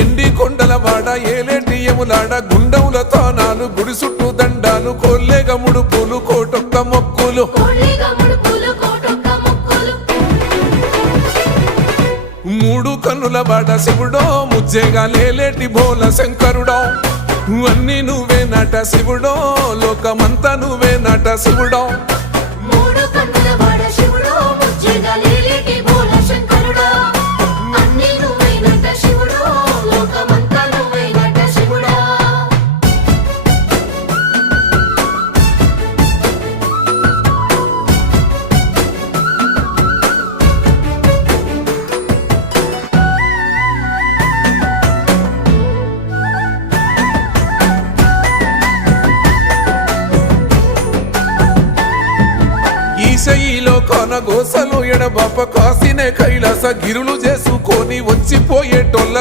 ఎండి కొండలవాడ ఏలేటి యములాడ గుండముల తానాలు గుడి చుట్టూ దండాలు కొల్లేగ ముడుపులు కోటొక్క మొక్కులు మూడు కన్నుల వాడ శివుడో ముజ్జేగా లేలేటి బోల శంకరుడో అన్నీ నువ్వే నట శివుడో లోకమంతా నువ్వే నట శివుడో ఈశయిలో కొనగోసలు ఎడబాప కాసినే కైలాస గిరులు చేసుకొని వచ్చిపోయేటోళ్ళ